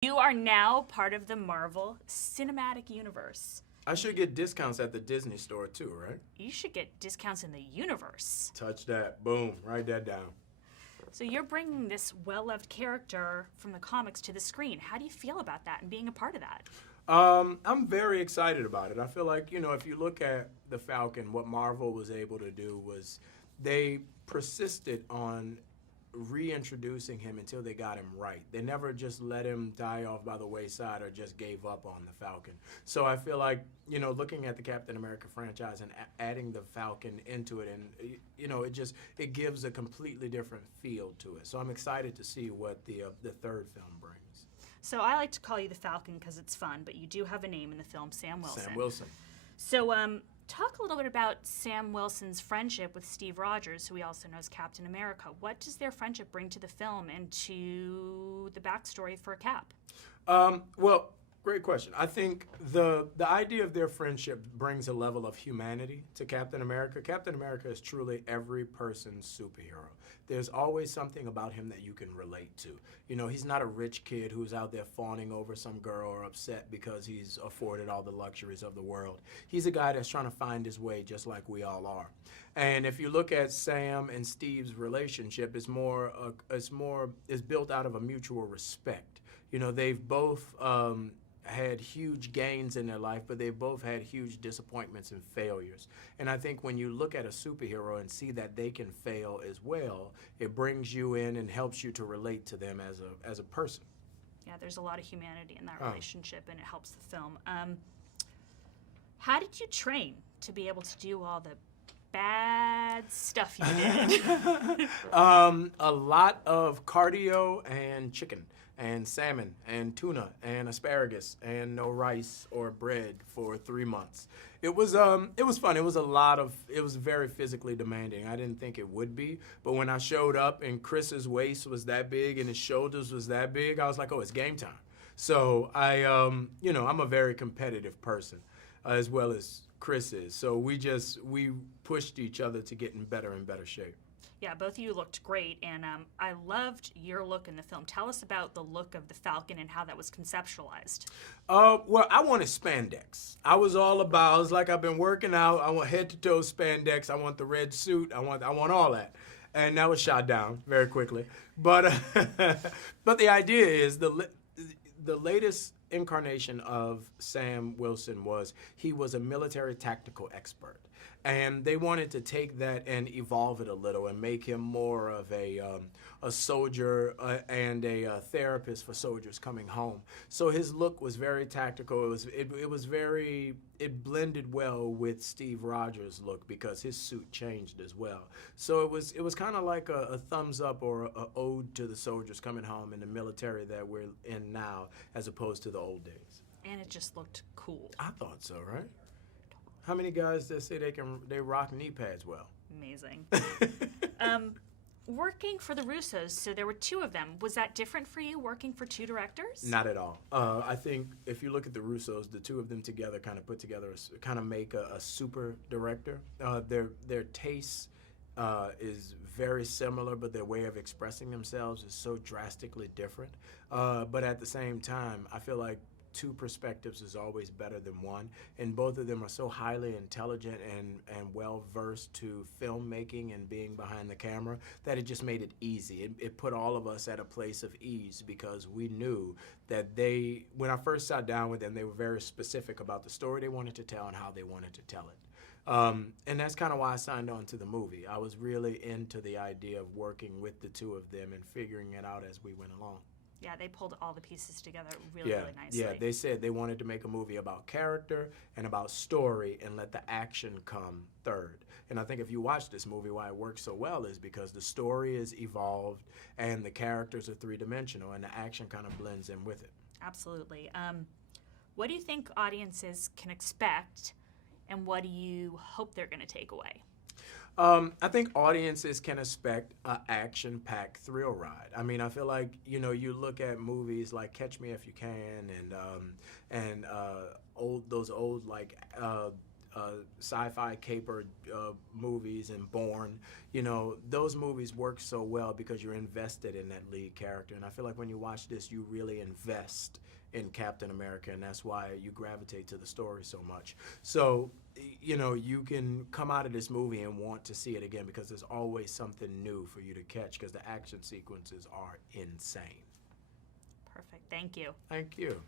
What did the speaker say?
You are now part of the Marvel Cinematic Universe. I should get discounts at the Disney store too, right? You should get discounts in the universe. Touch that. Boom. Write that down. So you're bringing this well-loved character from the comics to the screen. How do you feel about that and being a part of that? I'm very excited about it. I feel like, if you look at the Falcon, what Marvel was able to do was they persisted on reintroducing him until they got him right. They never just let him die off by the wayside or just gave up on the Falcon. So I feel like, looking at the Captain America franchise and adding the Falcon into it, and it gives a completely different feel to it. So I'm excited to see what the third film brings. So I like to call you the Falcon because it's fun, but you do have a name in the film, Sam Wilson. Sam Wilson. So talk a little bit about Sam Wilson's friendship with Steve Rogers, who we also know as Captain America. What does their friendship bring to the film and to the backstory for Cap? Well, great question. I think the idea of their friendship brings a level of humanity to Captain America. Captain America is truly every person's superhero. There's always something about him that you can relate to. He's not a rich kid who's out there fawning over some girl or upset because he's afforded all the luxuries of the world. He's a guy that's trying to find his way just like we all are. And if you look at Sam and Steve's relationship, it's built out of a mutual respect. They've both had huge gains in their life, but they both had huge disappointments and failures. And I think when you look at a superhero and see that they can fail as well, it brings you in and helps you to relate to them as a person. Yeah, there's a lot of humanity in that relationship, and it helps the film. How did you train to be able to do all the bad stuff you did? A lot of cardio and chicken and salmon and tuna and asparagus and no rice or bread for 3 months. It was fun. It was very physically demanding. I didn't think it would be, but when I showed up and Chris's waist was that big and his shoulders was that big, I was like, oh, it's game time. So I'm a very competitive person, as well as Chris is. So we pushed each other to get in better and better shape. Yeah, both of you looked great, and I loved your look in the film. Tell us about the look of the Falcon and how that was conceptualized. Well, I wanted spandex. I was like, I've been working out. I want head to toe spandex. I want the red suit. I want all that. And that was shot down very quickly. But but the idea is the latest incarnation of Sam Wilson was a military tactical expert. And they wanted to take that and evolve it a little and make him more of a soldier and a therapist for soldiers coming home. So his look was very tactical. It blended well with Steve Rogers' look because his suit changed as well. So it was kind of like a thumbs up or an ode to the soldiers coming home in the military that we're in now, as opposed to the old days. And it just looked cool. I thought so, right? How many guys that say they rock knee pads well? Amazing. Working for the Russos, so there were two of them. Was that different for you, working for two directors? Not at all. I think if you look at the Russos, the two of them together kind of make a super director. Their taste is very similar, but their way of expressing themselves is so drastically different. But at the same time, I feel like two perspectives is always better than one, and both of them are so highly intelligent and well-versed to filmmaking and being behind the camera that it just made it easy. It put all of us at a place of ease because we knew that when I first sat down with them, they were very specific about the story they wanted to tell and how they wanted to tell it. And that's kind of why I signed on to the movie. I was really into the idea of working with the two of them and figuring it out as we went along. Yeah, they pulled all the pieces together really nicely. Yeah, they said they wanted to make a movie about character and about story and let the action come third. And I think if you watch this movie, why it works so well is because the story is evolved and the characters are three-dimensional and the action kind of blends in with it. Absolutely. What do you think audiences can expect, and what do you hope they're going to take away? I think audiences can expect an action-packed thrill ride. I mean, I feel like, you look at movies like Catch Me If You Can and those old sci-fi caper movies and Bourne, you know, those movies work so well because you're invested in that lead character. And I feel like when you watch this, you really invest in Captain America, and that's why you gravitate to the story so much. So, you know, you can come out of this movie and want to see it again because there's always something new for you to catch because the action sequences are insane. Perfect. Thank you. Thank you.